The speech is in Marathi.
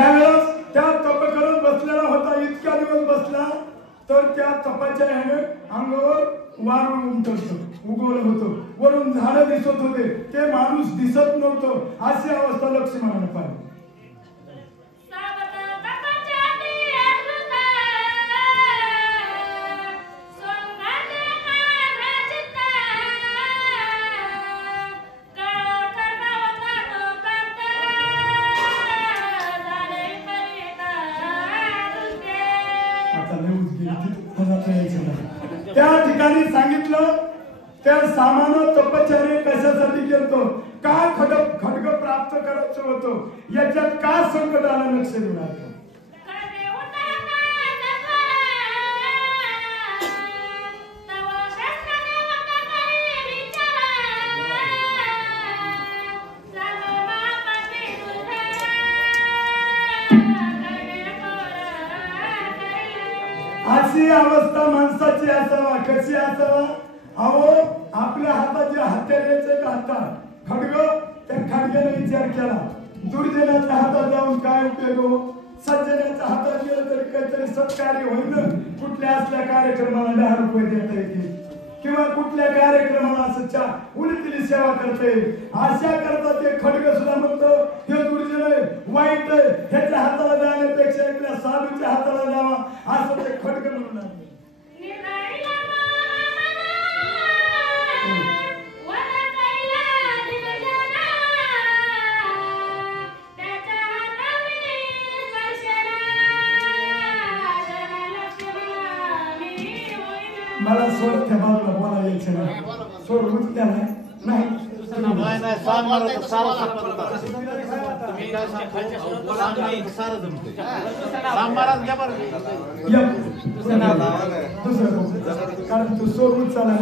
त्यावेळेस त्या तप करत बसलेला होता, इतक्या दिवस बसला तर त्या तपाच्या ह्याने अंगावर वारून उगवलं होतं, वरून झाडं दिसत होते, ते माणूस दिसत नव्हतं, अशी अवस्था लक्ष्मणाने पाहिली. त्या ठिकाणी सांगितलं त्या सामान तपश्चर्या कशासाठी केलतो, का खड्ग प्राप्त करायचं होतं, याच्यात का संकट आलं लक्ष देणार. अशी अवस्था माणसाची असावा, कशी असावा. अहो आपल्या हातात जे हत्याराचे हातात खड्ग, त्या खडग्याने विचार केला दुर्जनाच्या हातात जाऊन काय उपयोग हो, सज्जनाच्या हातात गेलं तरी काहीतरी सत्कार्य होईल, कुठल्या असल्या कार्यक्रमाला 10 रुपये देता येतील किंवा कुठल्या कार्यक्रमाला असं उलटीली सेवा करता येईल, अशा करता ते खडग सुद्धा म्हणतं हे दुर्जन आहे, वाईट आहे, ह्याच्या हाताला जाण्यापेक्षा इकडल्या साधूच्या हाताला जावा, असं ते खडग म्हणून लागले. मला सोड त्या बाजूला बोलायला यायचं नाही, सोड रुचल्या नाही दुसरं कारण तू सोड रुच चाला.